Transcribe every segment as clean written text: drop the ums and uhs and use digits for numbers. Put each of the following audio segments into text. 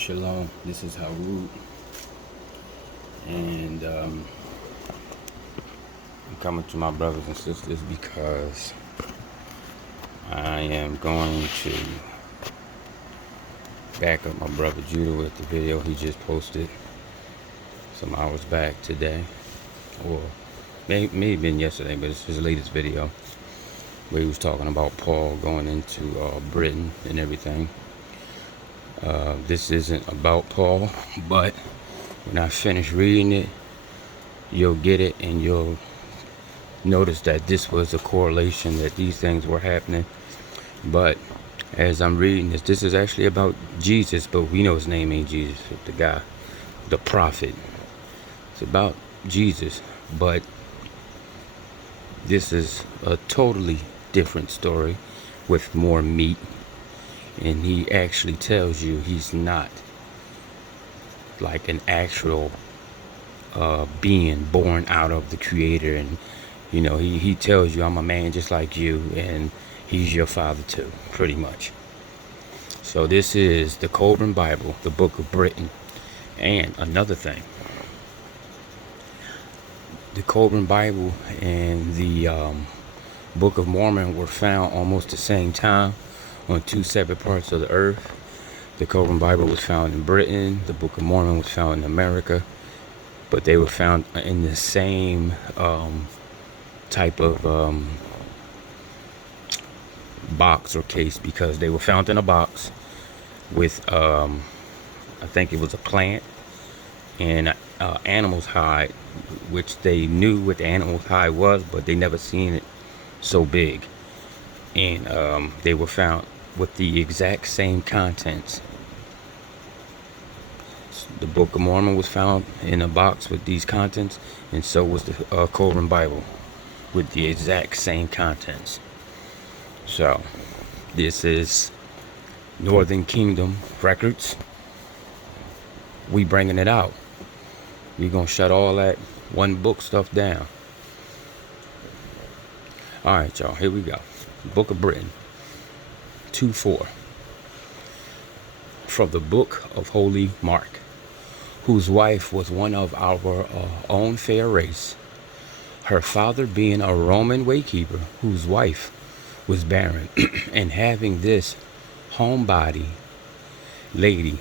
Shalom, this is Harut, and I'm coming to my brothers and sisters because I am going to back up my brother Judah with the video he just posted some hours back today, or may have been yesterday, but it's his latest video where he was talking about Paul going into Britain and everything. This isn't about Paul, but when I finish reading it, you'll get it and you'll notice that this was a correlation, that these things were happening. But as I'm reading this is actually about Jesus, but we know his name ain't Jesus, the guy, the prophet. It's about Jesus, but this is a totally different story with more meat. And he actually tells you he's not like an actual being born out of the Creator. And he tells you, I'm a man just like you, and he's your father too, pretty much. So this is the Coburn Bible, the Book of Britain. And another thing, the Coburn Bible and the Book of Mormon were found almost the same time on two separate parts of the earth. The Coburn Bible was found in Britain, the Book of Mormon was found in America, but they were found in the same type of box or case, because they were found in a box with I think it was a plant and animal's hide, which they knew what the animal's hide was, but they never seen it so big. And they were found with the exact same contents. The Book of Mormon was found in a box with these contents, and so was the Coburn Bible with the exact same contents. So this is Northern Kingdom Records. We bringing it out. We gonna shut all that one book stuff down. All right, y'all, here we go. Book of Britain 2:4, from the Book of Holy Mark, whose wife was one of our own fair race, her father being a Roman waykeeper, whose wife was barren, and having this homebody lady,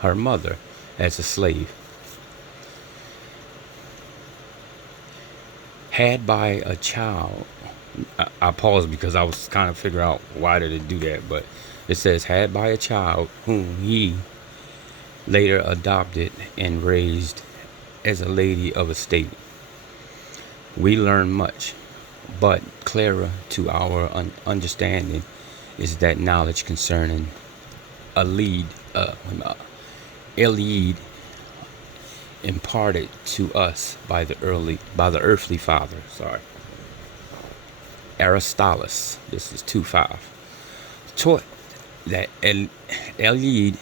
her mother, as a slave, had by a child. I paused because I was kind of figuring out why did it do that, but it says had by a child whom he later adopted and raised as a lady of estate. We learn much, but clearer to our understanding is that knowledge concerning Elied imparted to us by the earthly father. Aristobulus, this is 2:5, taught that Elied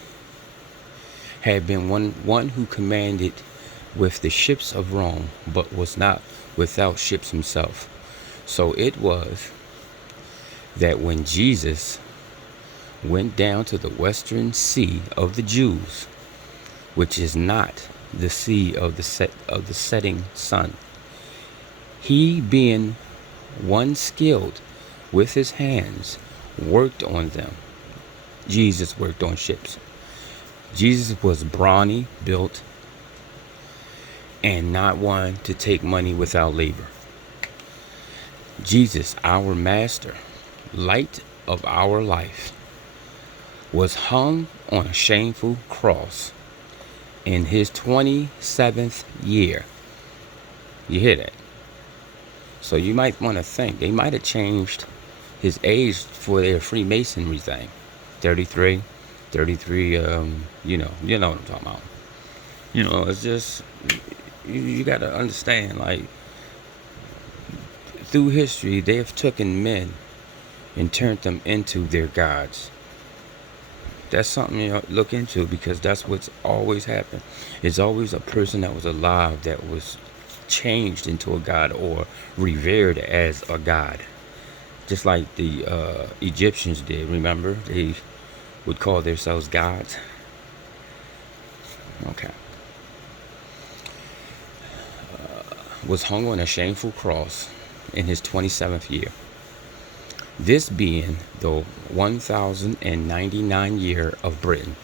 had been one who commanded with the ships of Rome, but was not without ships himself. So it was that when Jesus went down to the western sea of the Jews, which is not the sea of the setting sun, he being one skilled with his hands worked on them. Jesus worked on ships. Jesus was brawny built and not one to take money without labor. Jesus, our master, light of our life, was hung on a shameful cross in his 27th year. You hear that? So you might want to think they might have changed his age for their Freemasonry thing. 33, you know what I'm talking about. It's just, you got to understand, like, through history, they have taken men and turned them into their gods. That's something you look into, because that's what's always happened. It's always a person that was alive that was changed into a god or revered as a god, just like the Egyptians did. Remember, they would call themselves gods. Okay. Was hung on a shameful cross in his 27th year. This being the 1099 year of Britain,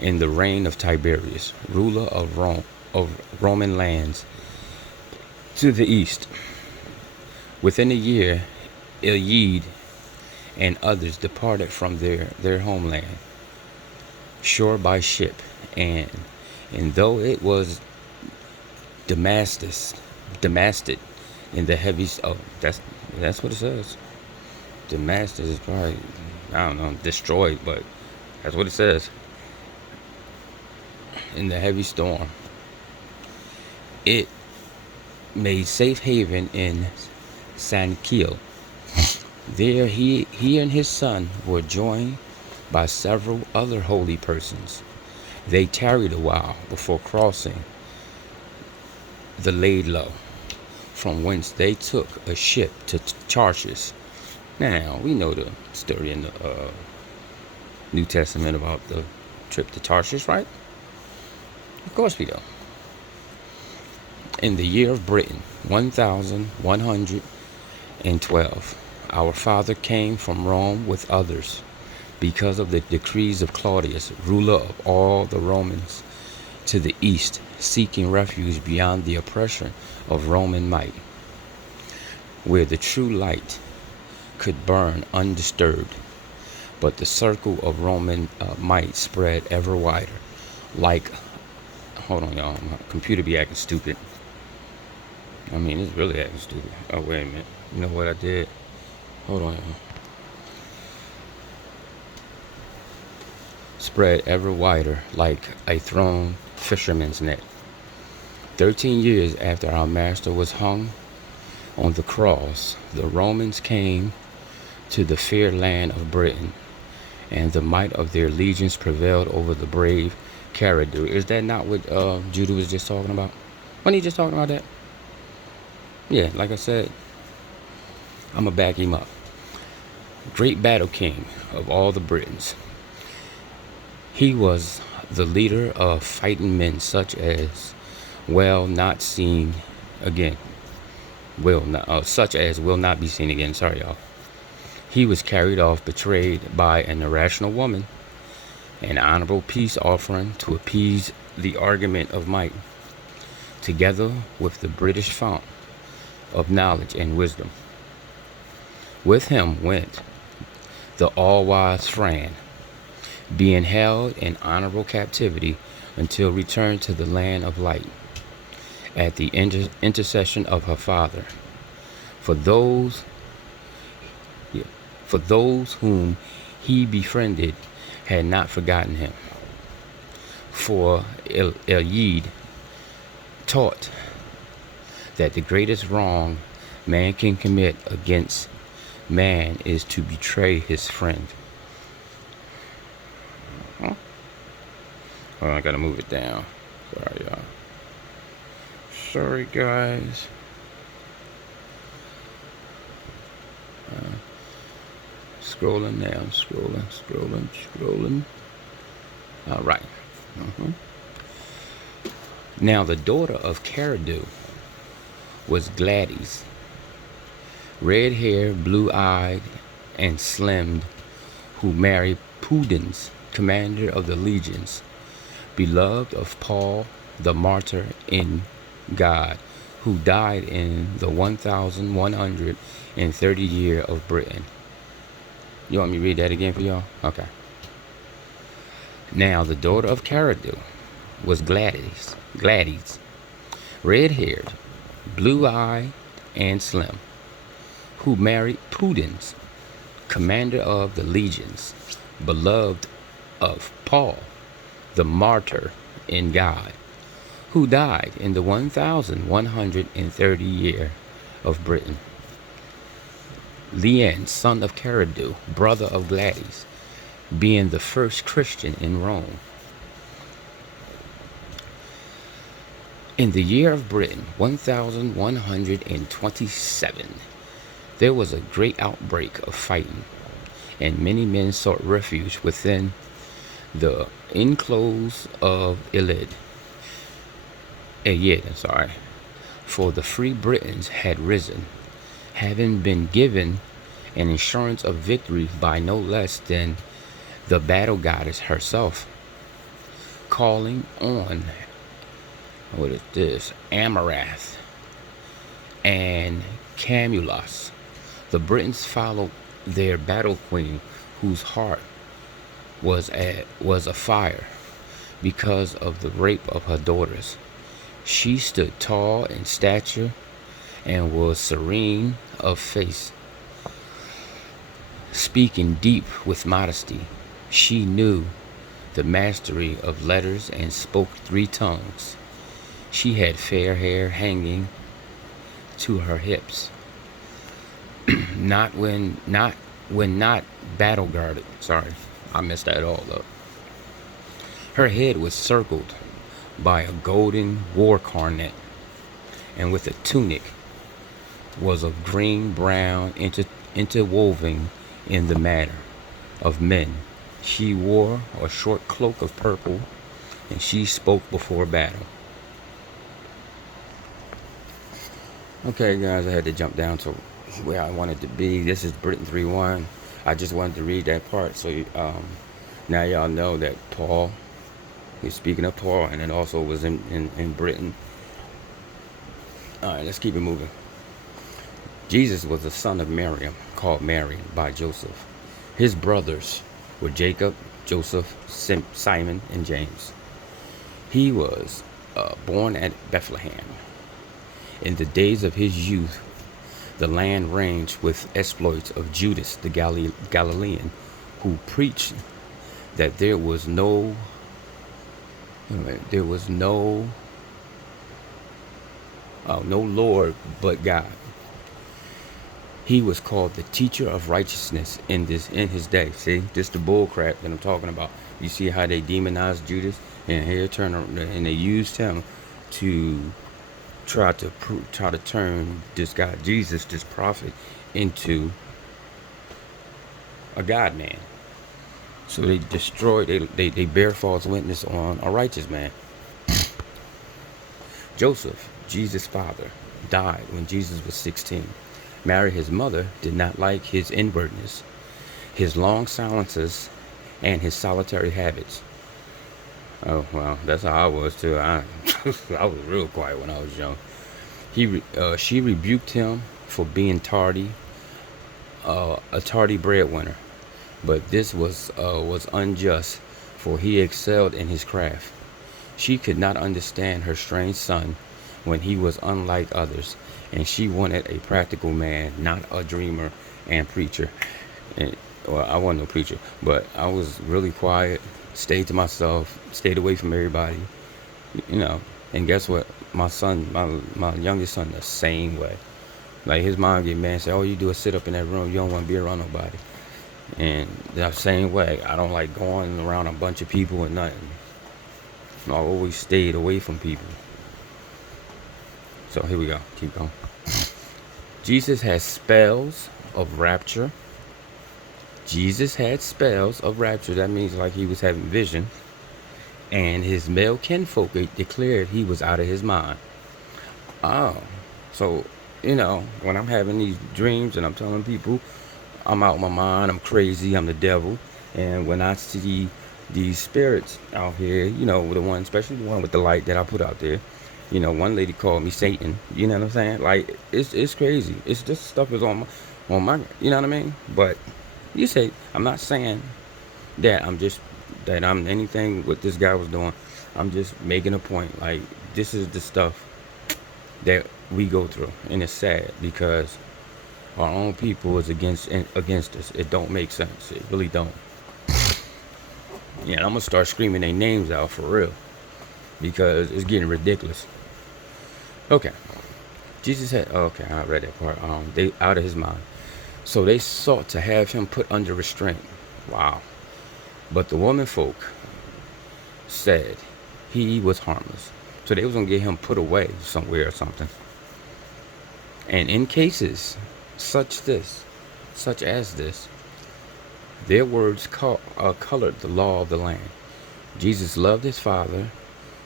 in the reign of Tiberius, ruler of Rome, of Roman lands to the east. Within a year, Eliud and others departed from their homeland, shore by ship, and though it was Damascus in the heavies. Oh, that's what it says. Damascus is probably, I don't know, destroyed, but that's what it says. In the heavy storm, it made safe haven in Sankiel. There he and his son were joined by several other holy persons. They tarried a while before crossing the Laid-Low, from whence they took a ship to Tarshish. Now, we know the story in the New Testament about the trip to Tarshish, right? Of course we do. In the year of Britain, 1112, our father came from Rome with others, because of the decrees of Claudius, ruler of all the Romans, to the east, seeking refuge beyond the oppression of Roman might, where the true light could burn undisturbed. But the circle of Roman might spread ever wider, like, hold on y'all, my computer be acting stupid. I mean, it's really acting stupid. Oh, wait a minute. You know what I did? Hold on y'all. Spread ever wider, like a thrown fisherman's net. 13 years after our master was hung on the cross, the Romans came to the fair land of Britain, and the might of their legions prevailed over the brave Caridu. Is that not what Judah was just talking about? Wasn't he just talking about that? Yeah, like I said, I'm going to back him up. Great battle king of all the Britons. He was the leader of fighting men such as will not be seen again. Sorry, y'all. He was carried off, betrayed by an irrational woman, an honorable peace offering to appease the argument of might, together with the British fount of knowledge and wisdom. With him went the all-wise Fran, being held in honorable captivity until returned to the land of light, at the intercession of her father, for those whom he befriended had not forgotten him. For Eliud taught that the greatest wrong man can commit against man is to betray his friend. Oh, I gotta move it down. Sorry, y'all. Sorry, guys. Scrolling now, scrolling. All right. Now, the daughter of Caridu was Gladys, red-haired, blue-eyed, and slimmed, who married Pudens, commander of the legions, beloved of Paul the martyr in God, who died in the 1130 year of Britain. You want me to read that again for y'all? Okay. Now, the daughter of Caridu was Gladys, red-haired, blue-eyed, and slim, who married Pudens, commander of the legions, beloved of Paul, the martyr in God, who died in the 1130 year of Britain. Leon, son of Caridu, brother of Gladys, being the first Christian in Rome. In the year of Britain, 1127, there was a great outbreak of fighting, and many men sought refuge within the enclose of Elid, I'm sorry, for the free Britons had risen, having been given an assurance of victory by no less than the battle goddess herself, calling on, what is this, Amarath and Camulus. The Britons followed their battle queen, whose heart was afire because of the rape of her daughters. She stood tall in stature and was serene of face, speaking deep with modesty. She knew the mastery of letters and spoke 3 tongues. She had fair hair hanging to her hips, not battle guarded. Sorry, I messed that all up. Her head was circled by a golden war coronet, and with a tunic was of green brown interwoven in the manner of men. She wore a short cloak of purple, and she spoke before battle. Okay, guys, I had to jump down to where I wanted to be. This is Britain 3:1. I just wanted to read that part, so now y'all know that Paul, he's speaking of Paul, and it also was in Britain. All right, let's keep it moving. Jesus was the son of Miriam, called Mary by Joseph. His brothers were Jacob, Joseph, Simon, and James. He was born at Bethlehem. In the days of his youth, the land ranged with exploits of Judas the Galilean, who preached that there was no Lord but God. He was called the teacher of righteousness in his day. See, this the bull crap that I'm talking about. You see how they demonized Judas, and here and they used him to try to turn this guy Jesus, this prophet, into a God man. So they destroyed. They bear false witness on a righteous man. Joseph, Jesus' father, died when Jesus was 16. Mary, his mother, did not like his inwardness, his long silences, and his solitary habits. Oh, well, that's how I was too. I was real quiet when I was young. She rebuked him for being tardy, a tardy breadwinner. But this was unjust, for he excelled in his craft. She could not understand her strange son when he was unlike others, and she wanted a practical man, not a dreamer and preacher. And well, I wasn't no preacher, but I was really quiet, stayed to myself, stayed away from everybody, you know. And guess what? My son, my youngest son, the same way. Like, his mom get mad and say, "All you do is sit up in that room. You don't want to be around nobody." And the same way, I don't like going around a bunch of people and nothing. I always stayed away from people. So here we go. Keep going. Jesus had spells of rapture. Jesus had spells of rapture. That means like he was having vision. And his male kinfolk declared he was out of his mind. Oh, so, when I'm having these dreams and I'm telling people I'm out of my mind, I'm crazy, I'm the devil. And when I see these spirits out here, the one, especially the one with the light that I put out there, one lady called me Satan. You know what I'm saying? Like, it's crazy. It's this stuff is on my, you know what I mean? But you say, I'm not saying that I'm anything what this guy was doing. I'm just making a point. Like, this is the stuff that we go through, and it's sad because our own people is against us. It don't make sense. It really don't. Yeah, I'm gonna start screaming their names out for real because it's getting ridiculous. Okay, Jesus had. Okay, I read that part. They out of his mind, so they sought to have him put under restraint. Wow, but the woman folk said he was harmless, so they was gonna get him put away somewhere or something. And in cases such as this, their words colored the law of the land. Jesus loved his Father,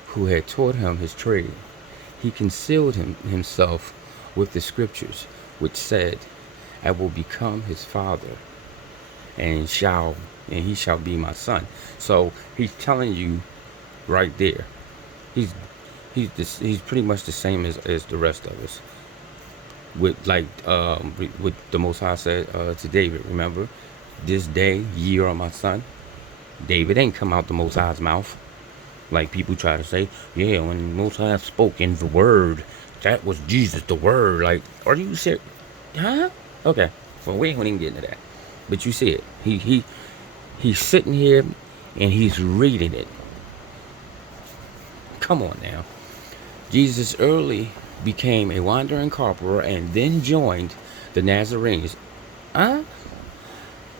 who had taught him his trade. He concealed himself with the scriptures, which said, I will become his father, and he shall be my son. So he's telling you right there, he's he's pretty much the same as the rest of us. With what the Most High said to David, remember, this day ye are my son. David ain't come out the Most High's mouth. Like people try to say, yeah, when Most High spoke in the word, that was Jesus, the word. Like, are you serious? Huh? Okay. Well, we ain't gonna even get into that. But you see it. He's sitting here and he's reading it. Come on now. Jesus early became a wandering carpenter and then joined the Nazarenes. Huh?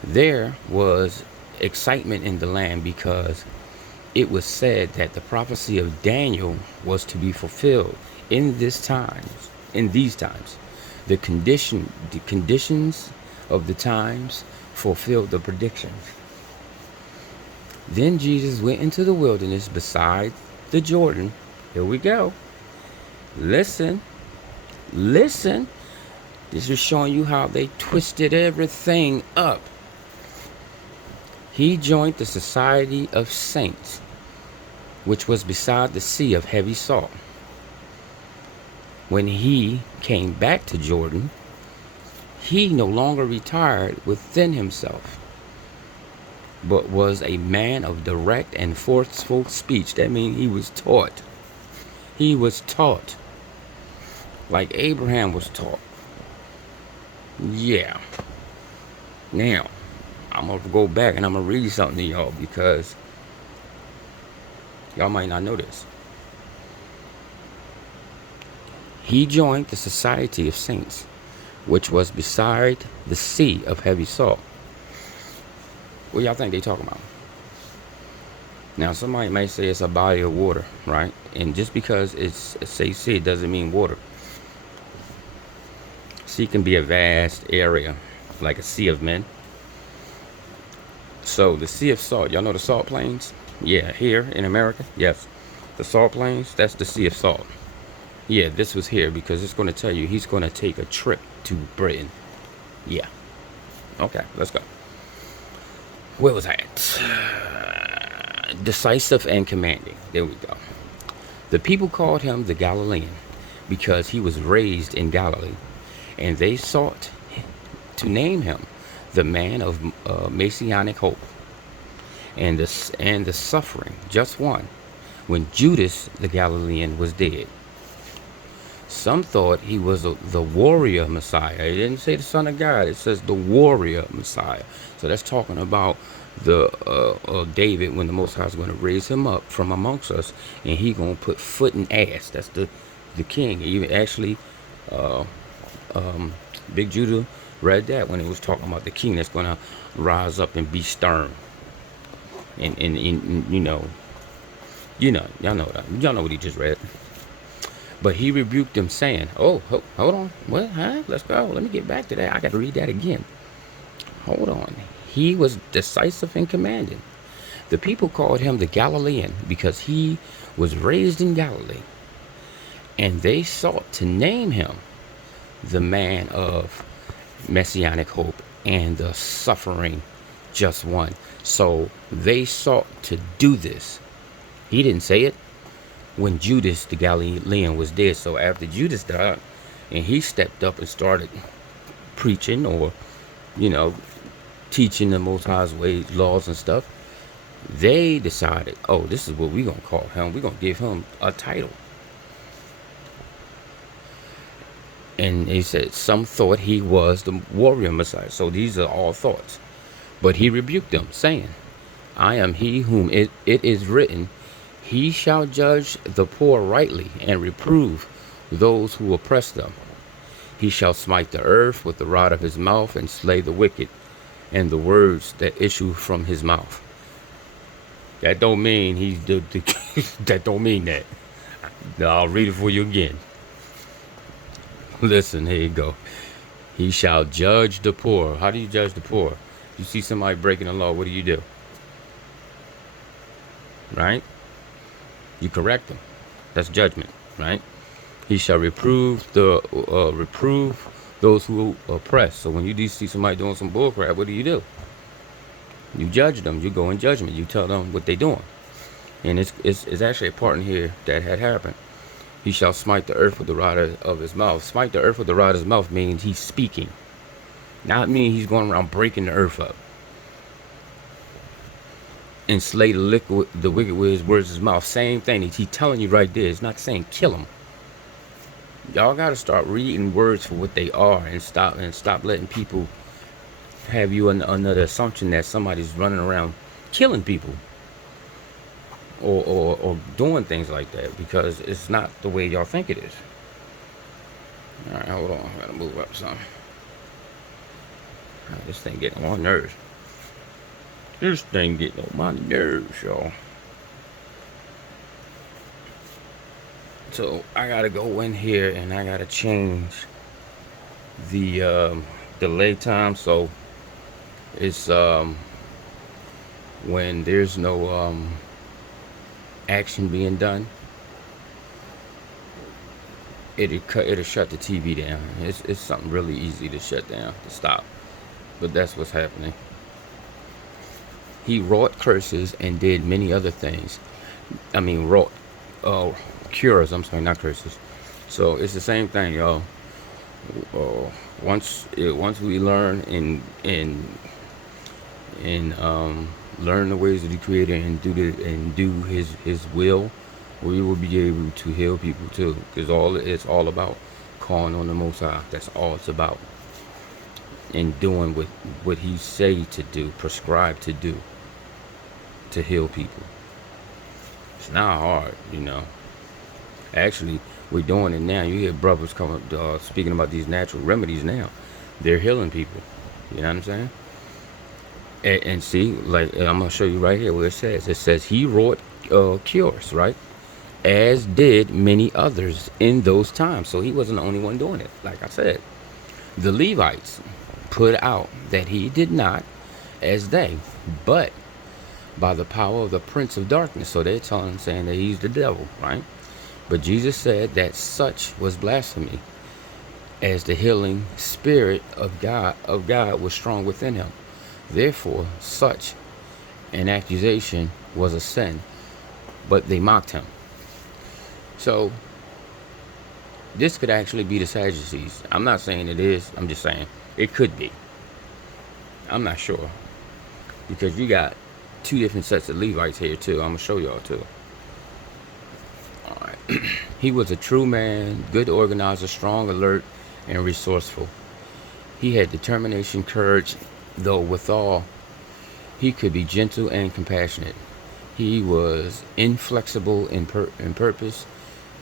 There was excitement in the land because it was said that the prophecy of Daniel was to be fulfilled in these times. The conditions of the times fulfilled the predictions. Then Jesus went into the wilderness beside the Jordan. Here we go. Listen. This is showing you how they twisted everything up. He joined the society of saints, which was beside the sea of heavy salt. When he came back to Jordan, he no longer retired within himself, but was a man of direct and forceful speech. That means he was taught. He was taught. Like Abraham was taught. Yeah. Now, I'm going to go back and I'm going to read something to y'all because y'all might not know this. He joined the society of saints, which was beside the sea of heavy salt. What y'all think they talking about? Now, somebody may say it's a body of water, right? And just because it's a sea, it doesn't mean water. Sea can be a vast area, like a sea of men. So the Sea of Salt, y'all know the salt plains? Yeah, here in America, yes. The salt plains, that's the Sea of Salt. Yeah, this was here because it's going to tell you he's going to take a trip to Britain. Yeah. Okay, let's go. Where was I at? Decisive and commanding. There we go. The people called him the Galilean because he was raised in Galilee, and they sought to name him the man of messianic hope and the suffering, just one, when Judas the Galilean was dead. Some thought he was the warrior Messiah. It didn't say the Son of God. It says the warrior Messiah. So that's talking about the David, when the Most High is going to raise him up from amongst us, and he going to put foot in ass. That's the king. Even actually, Big Judah read that when he was talking about the king that's going to rise up and be stern. And y'all know what he just read. But he rebuked them, saying, hold on. What? Huh? Let's go. Let me get back to that. I got to read that again. Hold on. He was decisive and commanding. The people called him the Galilean because he was raised in Galilee. And they sought to name him the man of messianic hope and the suffering just one. So they sought to do this. He didn't say it when Judas the Galilean was dead. So after Judas died and he stepped up and started preaching or teaching the Most High's ways, laws and stuff, they decided, this is what we're going to call him. We're going to give him a title. And he said some thought he was the warrior Messiah. So these are all thoughts. But he rebuked them, saying, I am he whom it is written, he shall judge the poor rightly and reprove those who oppress them. He shall smite the earth with the rod of his mouth and slay the wicked and the words that issue from his mouth. That don't mean he's that don't mean that. I'll read it for you again. Listen, here you go. He shall judge the poor. How do you judge the poor? You see somebody breaking the law, what do? right? You correct them. That's judgment, right? He shall reprove those who oppress. So when you do see somebody doing some bullcrap, what do? You judge them. You go in judgment. You tell them what they're doing. And it's actually a part in here that had happened. He shall smite the earth with the rod of his mouth. Smite the earth with the rod of his mouth means he's speaking. Not mean he's going around breaking the earth up. And slay the wicked with his words of his mouth. Same thing. He's telling you right there. It's not saying kill him. Y'all got to start reading words for what they are and stop letting people have you another assumption that somebody's running around killing people or doing things like that, because it's not the way y'all think it is. All right, hold on. I got to move up some. This thing getting on my nerves. This thing getting on my nerves, y'all. So I gotta go in here and I gotta change the delay time. So it's when there's no action being done, it'll shut the TV down. It's something really easy to shut down, to stop. But that's what's happening. He wrought curses and did many other things. I mean, wrought cures. I'm sorry, not curses. So it's the same thing, y'all. Once we learn and learn the ways of the Creator and do His will, we will be able to heal people too. Because it's all about calling on the Most High. That's all it's about. And doing what He say to do, prescribe to do, to heal people. It's not hard, Actually, we're doing it now. You hear brothers coming speaking about these natural remedies now. They're healing people. You know what I'm saying? And see, like, I'm going to show you right here where it says. It says he wrought cures, right? As did many others in those times. So he wasn't the only one doing it. Like I said, the Levites put out that he did not as they, but by the power of the prince of darkness. So they're saying that he's the devil, right? But Jesus said that such was blasphemy, as the healing spirit of God was strong within him. Therefore, such an accusation was a sin, but they mocked him. So this could actually be the Sadducees. I'm not saying it is. I'm just saying it could be. I'm not sure, because you got two different sets of Levites here too. I'm gonna show y'all too. All right. He was a true man, good organizer, strong, alert, and resourceful. He had determination, courage, though withal he could be gentle and compassionate. He was inflexible in purpose,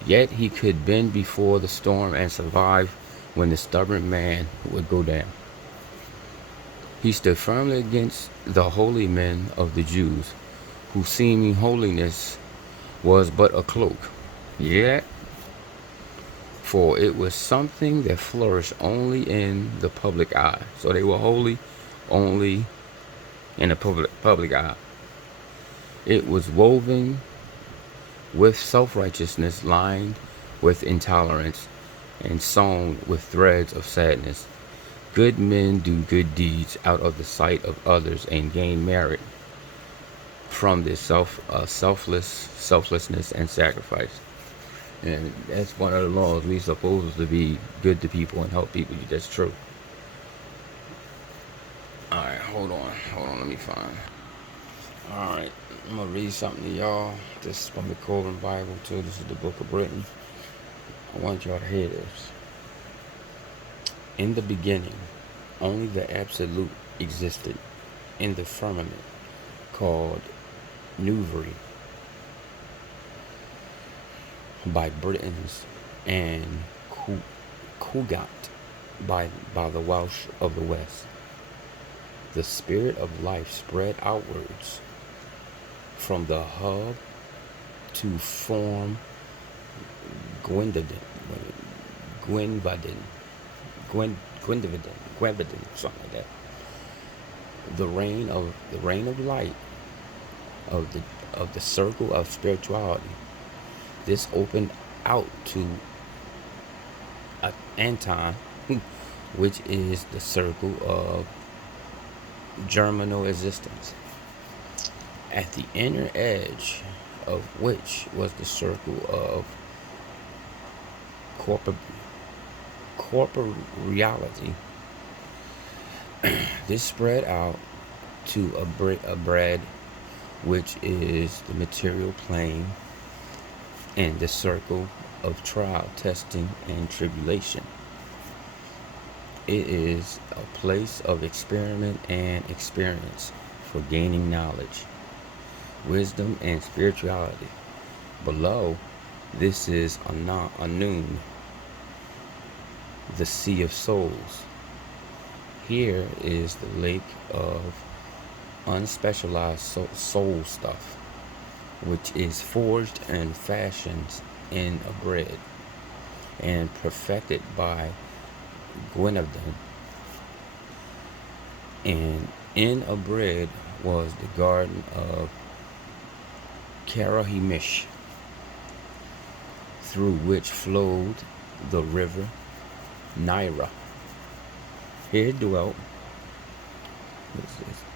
yet he could bend before the storm and survive when the stubborn man would go down. He stood firmly against the holy men of the Jews, whose seeming holiness was but a cloak. Yet, for it was something that flourished only in the public eye. So they were holy only in the public eye. It was woven with self-righteousness, lined with intolerance, and sewn with threads of sadness. Good men do good deeds out of the sight of others and gain merit from this selflessness and sacrifice. And that's one of the laws. We're supposed to be good to people and help people. That's true. All right, hold on, let me find. All right, I'm gonna read something to y'all. This is from the Coven Bible too. This is the Book of Britain. I want y'all to hear this. In the beginning, only the Absolute existed in the firmament called Nuvri by Britons and Kugat by the Welsh of the West. The spirit of life spread outwards from the hub to form Gwendolen, something like that. The reign of light of of the circle of spirituality. This opened out to Anton, which is the circle of germinal existence, at the inner edge of which was the circle of corporeality. This spread out to a bread, which is the material plane, and the circle of trial, testing, and tribulation. It is a place of experiment and experience for gaining knowledge, wisdom, and spirituality. Below, this is Anun, the Sea of Souls. Here is the lake of unspecialized soul stuff, which is forged and fashioned in a bread and perfected by Gwenevden. And in a bread was the garden of Karahimish, through which flowed the river Naira. Here dwelt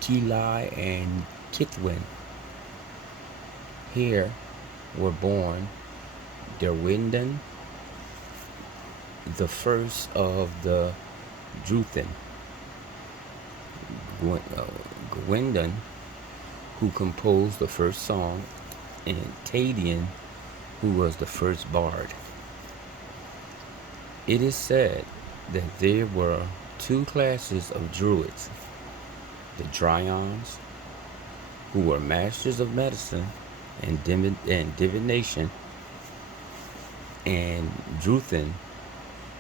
Kili and Kithwin. Here were born Derwinden, the first of the Druthin, Gwendon, who composed the first song, and Tadian, who was the first bard. It is said that there were two classes of druids: the Dryons, who were masters of medicine and divination, and Druthin,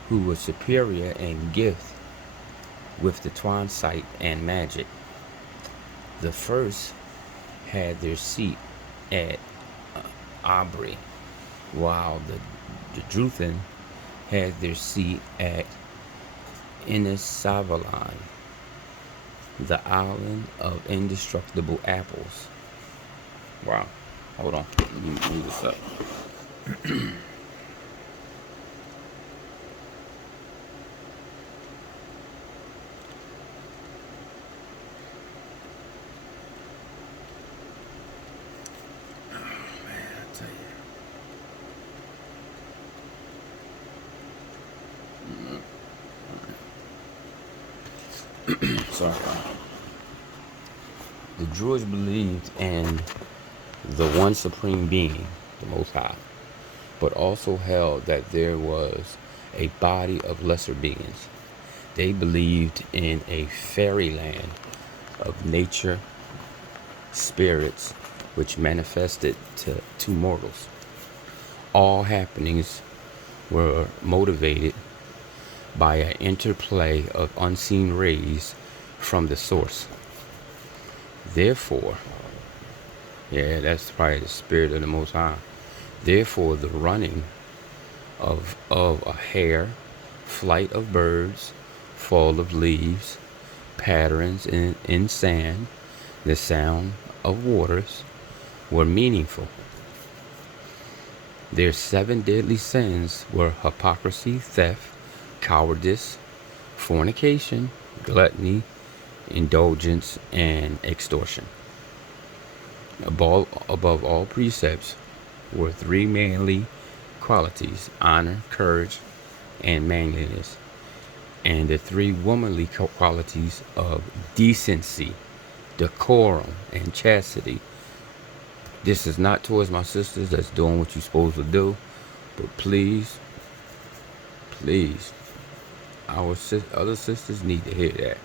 who was superior in gift with the Twainsight and magic. The first had their seat at Aubrey, while the Druthin had their seat at Inisavalan, the island of indestructible apples. Wow. Hold on. Let me move this up. Sorry. The Druids believed in the one supreme being, the Most High, but also held that there was a body of lesser beings. They believed in a fairyland of nature, spirits, which manifested to mortals. All happenings were motivated by an interplay of unseen rays from the source. Therefore, that's probably the spirit of the Most High. Therefore, the running of a hare, flight of birds, fall of leaves, patterns in sand, the sound of waters were meaningful. Their 7 deadly sins were hypocrisy, theft, cowardice, fornication, gluttony, indulgence, and extortion. Above all precepts were 3 manly qualities: honor, courage, and manliness, and the 3 womanly qualities of decency, decorum, and chastity. This is not towards my sisters that's doing what you're supposed to do, but please, our other sisters need to hear that.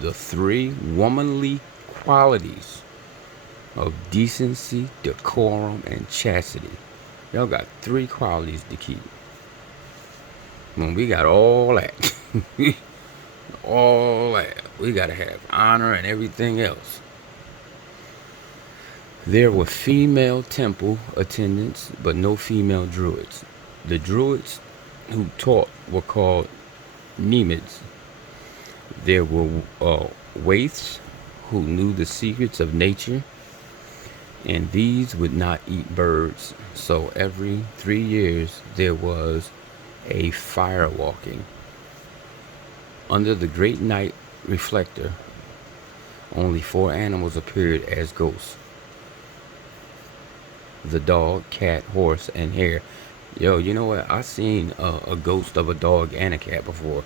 The 3 womanly qualities of decency, decorum, and chastity. Y'all got 3 qualities to keep. When we got all that, all that, we got to have honor and everything else. There were female temple attendants, but no female druids. The druids who taught were called Nemids. There were Waiths, who knew the secrets of nature And these would not eat birds. So every 3 years there was a fire walking. Under the great night reflector, only 4 animals appeared as ghosts: the dog, cat, horse, and hare. Yo, you know what? I seen a ghost of a dog and a cat before.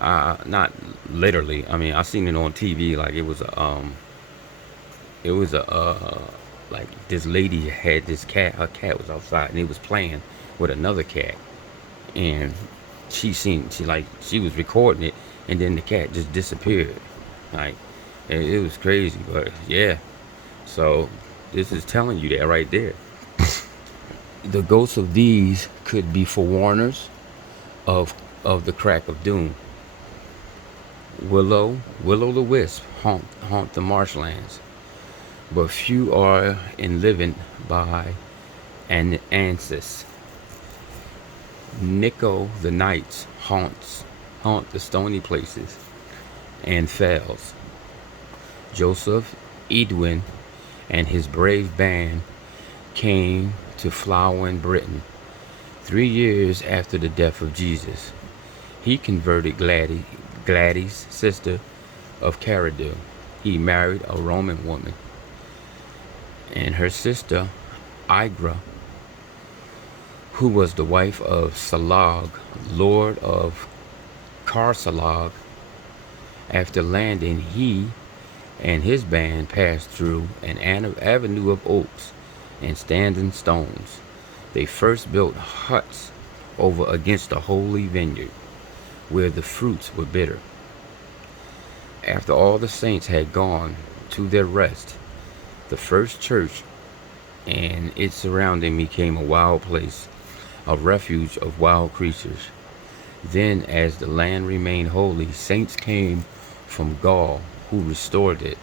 Not literally. I mean, I seen it on TV. Like it was a like this lady had this cat. Her cat was outside and it was playing with another cat, and she was recording it, and then the cat just disappeared. Like it was crazy, but yeah. So this is telling you that right there. The ghosts of these could be forewarners of the crack of doom. Willow the wisp haunt the marshlands, but few are enlivened by an ancestor. Nico the knights haunt the stony places and fells. Joseph Edwin and his brave band came to Flowen, Britain, 3 years after the death of Jesus. He converted Gladys, sister of Caradue. He married a Roman woman, and her sister, Igra, who was the wife of Salag, lord of Carsalag. After landing, he and his band passed through an avenue of oaks and standing stones. They first built huts over against a holy vineyard, where the fruits were bitter. After all the saints had gone to their rest, the first church and its surrounding became a wild place, a refuge of wild creatures. Then, as the land remained holy, saints came from Gaul who restored it,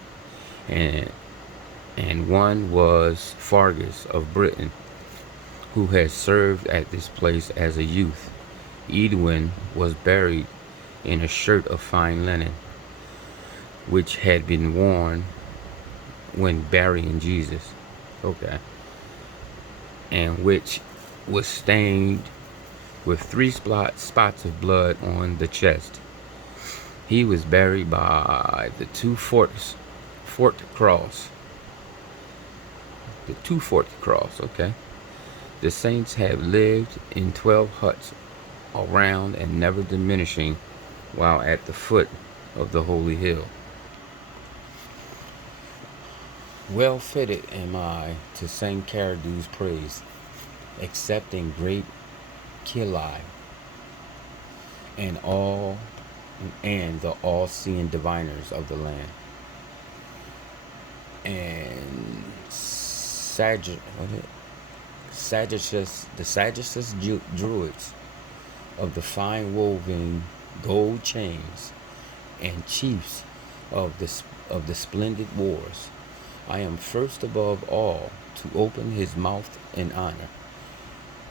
and one was Fargus of Britain, who had served at this place as a youth. Edwin was buried in a shirt of fine linen, which had been worn when burying Jesus. Okay. And which was stained with 3 spots of blood on the chest. He was buried by the forked cross. The 2 forked cross, okay. The saints have lived in 12 huts around and never diminishing while at the foot of the holy hill. Well fitted am I to sing Caradue's praise, accepting great Kili and the all-seeing diviners of the land, and the Sadducees druids of the fine woven gold chains, and chiefs of the splendid wars. I am first above all to open his mouth in honor.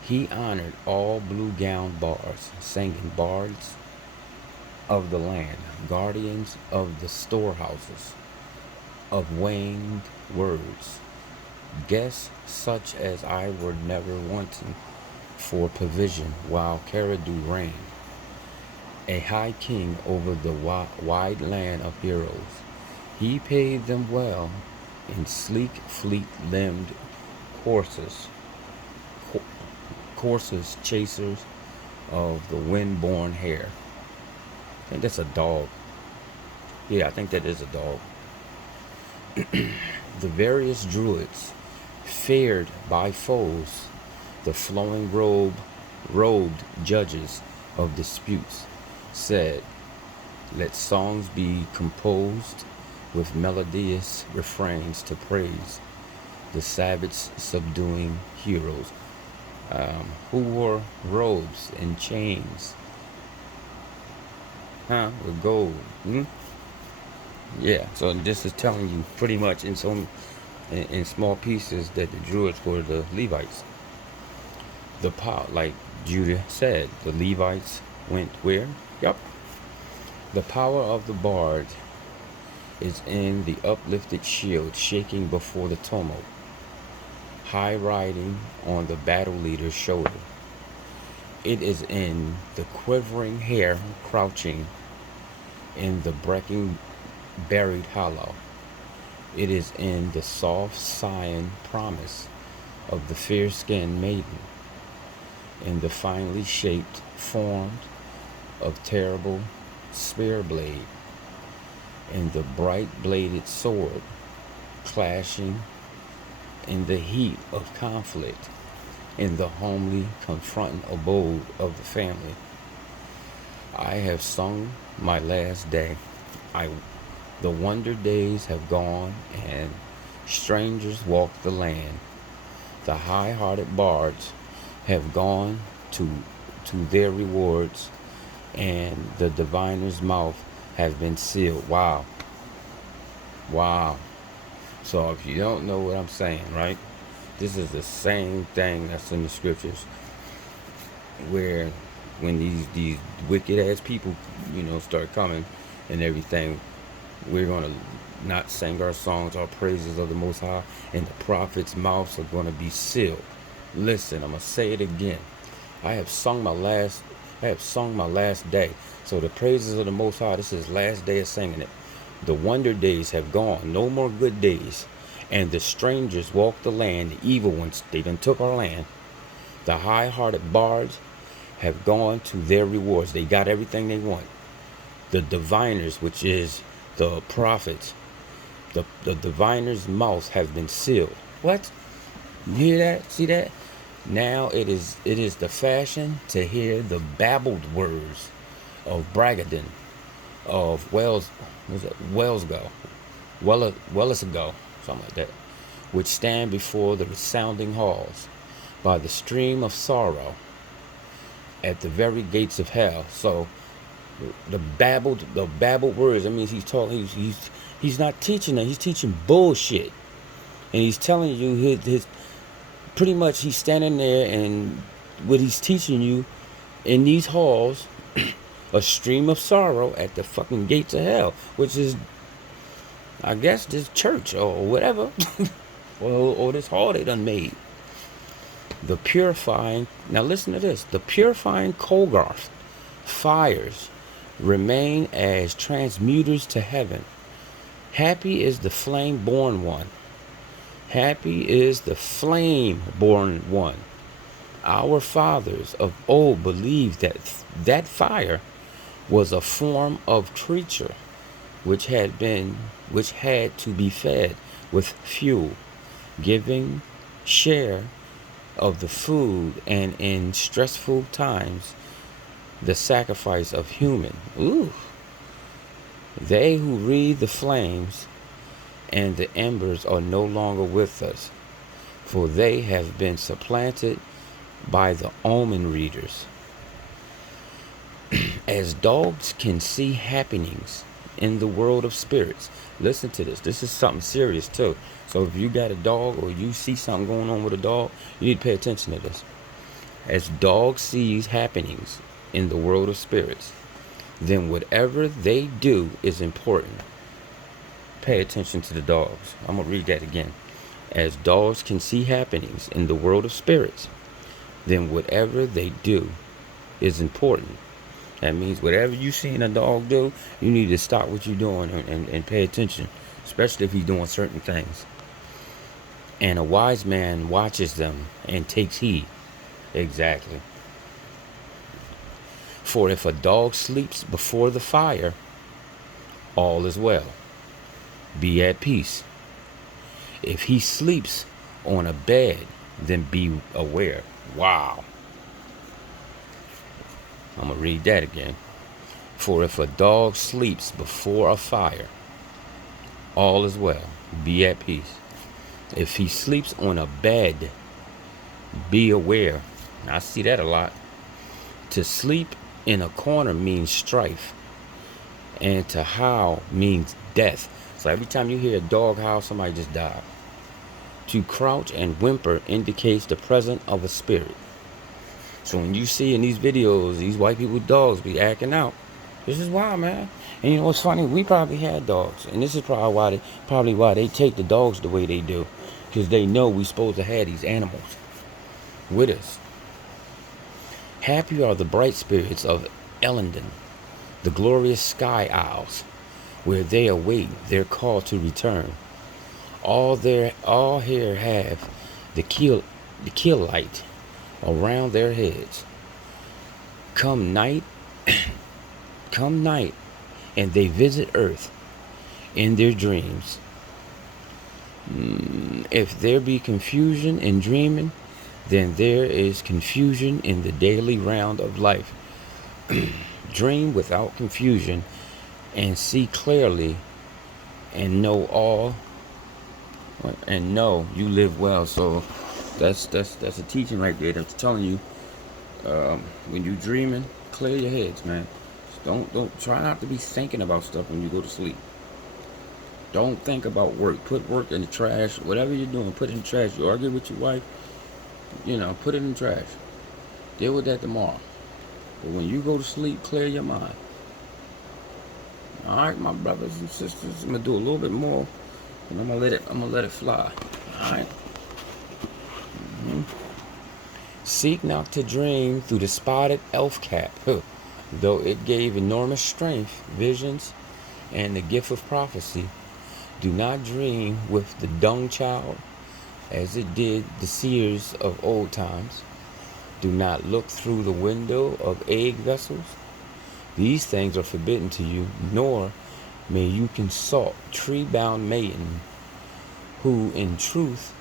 He honored all blue-gowned bards, singing bards of the land, guardians of the storehouses of winged words, guests such as I were never wanting for provision while Caradue reigned, a high king over the wide land of heroes. He paid them well in sleek, fleet-limbed horses, chasers of the wind-borne hare. I think that's a dog. Yeah, I think that is a dog. The various druids, feared by foes, the flowing robed judges of disputes, said, let songs be composed with melodious refrains to praise the savage subduing heroes, who wore robes and chains, with gold. Yeah, so this is telling you pretty much in small pieces that the Druids were the Levites. Like Judah said, the Levites went where? Yup. The power of the bard is in the uplifted shield, shaking before the tumult, high riding on the battle leader's shoulder. It is in the quivering hair, crouching in the breaking buried hollow. It is in the soft sighing promise of the fair-skinned maiden, in the finely shaped form of terrible spear blade, in the bright bladed sword clashing in the heat of conflict, in the homely confronting abode of the family. I have sung my last day. The wonder days have gone, and strangers walk the land. The high-hearted bards have gone to their rewards, and the diviner's mouth has been sealed. Wow. Wow. So if you don't know what I'm saying, right? This is the same thing that's in the scriptures, where when these wicked ass people, start coming and everything, we're gonna not sing our songs, our praises of the Most High, and the prophets' mouths are gonna be sealed. Listen, I'm gonna say it again. I have sung my last day. So the praises of the Most High, this is last day of singing it. The wonder days have gone, no more good days. And the strangers walk the land, the evil ones, they done took our land. The high-hearted bards have gone to their rewards. They got everything they want. The diviners, which is the prophets, the diviners' mouths have been sealed. What? You hear that? See that? Now it is the fashion to hear the babbled words of Bragadin, of Wellsgo, something like that, which stand before the resounding halls by the stream of sorrow at the very gates of hell. So the babbled words, that means he's talking, he's not teaching that, he's teaching bullshit. And he's telling you his pretty much, he's standing there, and what he's teaching you in these halls, a stream of sorrow at the fucking gates of hell, which is, I guess, this church or whatever, or this hall they done made. The purifying, now listen to this, the purifying Kogarth fires remain as transmuters to heaven. Happy is the flame-born one. Happy is the flame-born one. Our fathers of old believed that fire was a form of creature which had to be fed with fuel, giving share of the food, and in stressful times the sacrifice of human. Ooh. They who read the flames and the embers are no longer with us, for they have been supplanted by the omen readers. As dogs can see happenings in the world of spirits. Listen to this. This is something serious too. So if you got a dog or you see something going on with a dog, you need to pay attention to this. As dogs see happenings in the world of spirits, then whatever they do is important. Pay attention to the dogs. I'm going to read that again. As dogs can see happenings in the world of spirits, then whatever they do is important. That means whatever you seen a dog do, you need to stop what you're doing and pay attention, especially if he's doing certain things. And a wise man watches them and takes heed. Exactly. For if a dog sleeps before the fire, all is well. Be at peace. If he sleeps on a bed, then be aware. Wow. I'm going to read that again. For if a dog sleeps before a fire, all is well. Be at peace. If he sleeps on a bed, be aware. I see that a lot. To sleep in a corner means strife, and to howl means death. So every time you hear a dog howl, somebody just died. To crouch and whimper indicates the presence of a spirit. So when you see in these videos, these white people with dogs be acting out, This is wild, man. And you know what's funny? We probably had dogs, and this is probably why they take the dogs the way they do, because they know we supposed to have these animals with us. Happy are the bright spirits of Ellendon, the glorious sky isles, where they await their call to return. All here have the keel light around their heads. Come night, come night, and they visit Earth in their dreams. If there be confusion in dreaming, then there is confusion in the daily round of life. Dream without confusion and see clearly and know all and know you live well. So that's a teaching right there that's telling you, when you dreaming, clear your heads, man. Don't try not to be thinking about stuff when you go to sleep. Don't think about work. Put work in the trash. Whatever you're doing, put it in the trash. You argue with your wife, put it in the trash. Deal with that tomorrow. But when you go to sleep, clear your mind. All right, my brothers and sisters, I'm gonna do a little bit more, and I'm gonna let it fly. All right. Seek not to dream through the spotted elf cap, though it gave enormous strength, visions, and the gift of prophecy. Do not dream with the dung child, as it did the seers of old times. Do not look through the window of egg vessels. These things are forbidden to you, nor may you consult tree-bound maiden, who in truth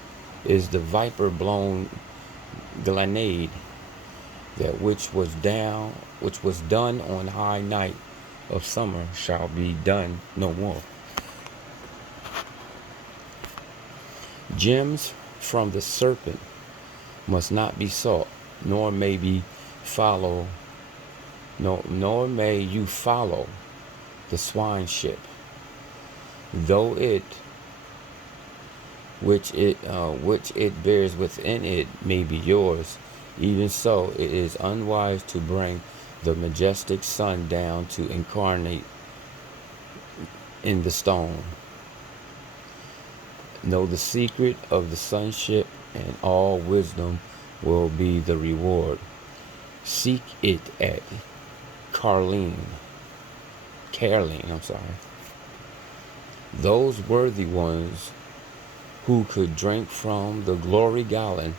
is the viper-blown glanade, that which was done on high night of summer shall be done no more. Gems from the serpent must not be sought, nor may you follow the swine ship, though which it bears within it may be yours. Even so, it is unwise to bring the majestic sun down to incarnate in the stone. Know the secret of the sonship, and all wisdom will be the reward. Seek it at Carline. Those worthy ones who could drink from the glory gallon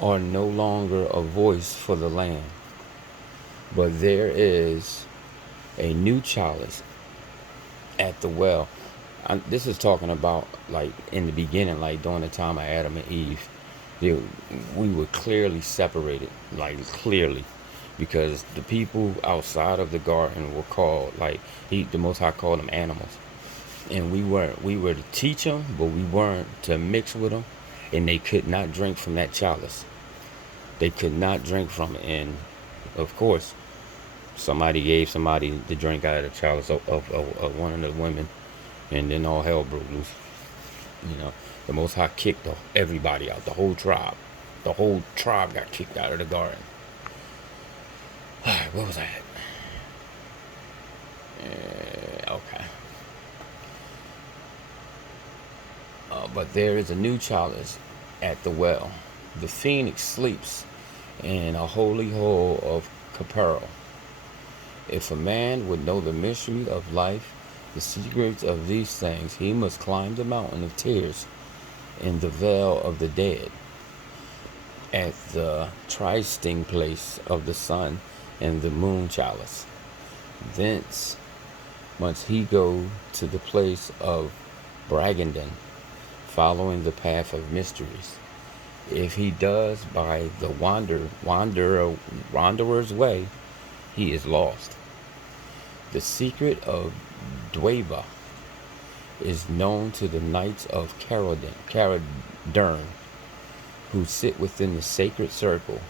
are no longer a voice for the land, but there is a new chalice at the well. This is talking about like in the beginning, like during the time of Adam and Eve. We were clearly separated, like clearly, because the people outside of the garden were called, like the Most High called them animals, and we were to teach them, but we weren't to mix with them, and they could not drink from that chalice. They could not drink from it, and of course, somebody gave somebody the drink out of the chalice of one of the women, and then all hell broke loose. The Most High kicked everybody out, the whole tribe. The whole tribe got kicked out of the garden. All right, what was that? Okay. But there is a new chalice at the well. The phoenix sleeps in a holy hole of Capernaum. If a man would know the mystery of life, the secrets of these things, he must climb the mountain of tears in the vale of the dead, at the trysting place of the sun and the moon chalice. Thence must he go to the place of Bragandon, following the path of mysteries. If he does by the wanderer's way, he is lost. The secret of Dweba is known to the knights of Caradern, who sit within the sacred circle.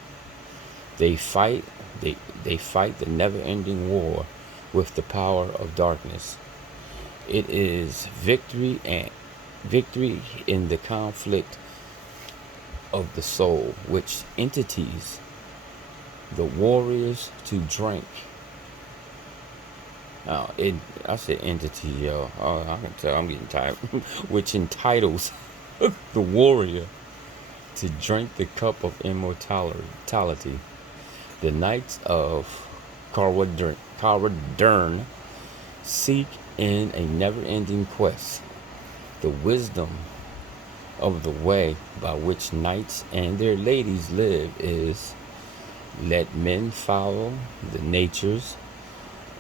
They fight the never-ending war with the power of darkness. It is victory in the conflict of the soul, which entities the warriors to drink Oh, I said entity, yo. Oh, I can tell I'm getting tired. Which entitles the warrior to drink the cup of immortality. The knights of Caradern seek in a never-ending quest the wisdom of the way by which knights and their ladies live is let men follow the natures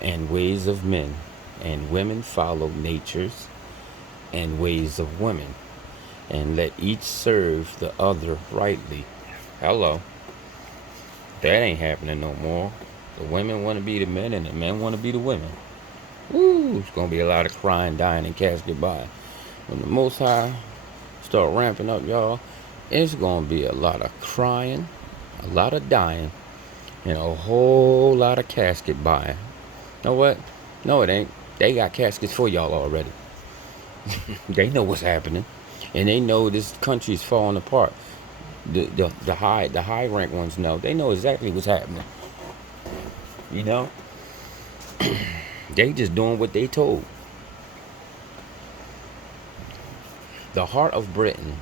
and ways of men, and women follow natures and ways of women, and let each serve the other rightly. Hello. That ain't happening no more. The women want to be the men and the men want to be the women. Ooh, it's going to be a lot of crying, dying, and casket by. When the Most High start ramping up, y'all, it's going to be a lot of crying, a lot of dying, and a whole lot of casket buying. Know what? No, it ain't. They got caskets for y'all already. They know what's happening, and they know this country's falling apart. The high rank ones know. They know exactly what's happening. You know, they just doing what they told. The heart of Britain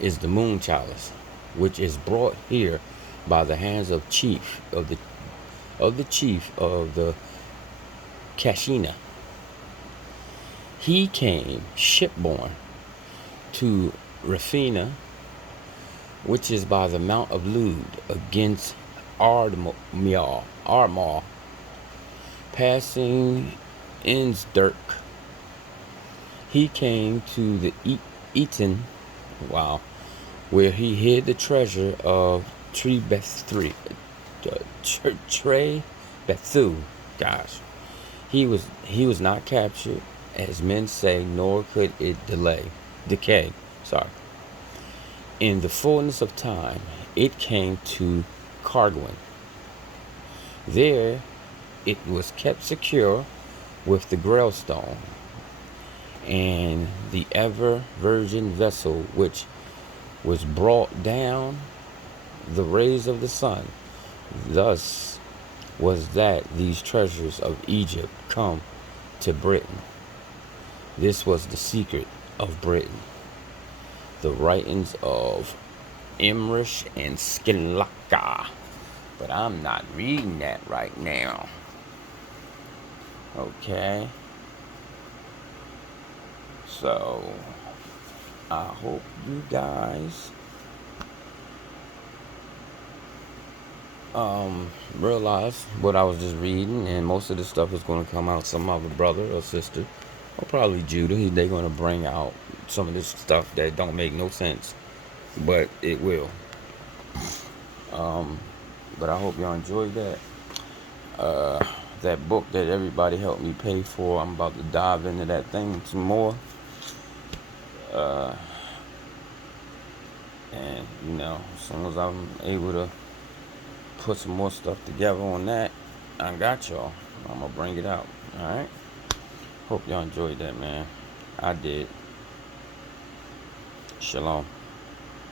is the moon chalice, which is brought here by the hands of the chief of the Kashina. He came shipborne to Rafina, which is by the Mount of Lud, against Ardmar, passing Innsdirk. He came to the Eton, where he hid the treasure of Trebethu. Gosh, he was not captured, as men say, nor could it decay. Sorry. In the fullness of time, it came to Cargwin. There, it was kept secure with the Grailstone and the ever virgin vessel, which was brought down the rays of the sun. Thus was that these treasures of Egypt come to Britain. This was the secret of Britain. The writings of Imrish and Skilaka. But I'm not reading that right now. Okay. So, I hope you guys realize what I was just reading, and most of the stuff is going to come out some other brother or sister, or probably Judah. They're going to bring out some of this stuff that don't make no sense, but it will. But I hope y'all enjoyed that. That book that everybody helped me pay for, I'm about to dive into that thing some more. And, as soon as I'm able to put some more stuff together on that, I got y'all. I'm going to bring it out. Alright? Hope y'all enjoyed that, man. I did. Shalom.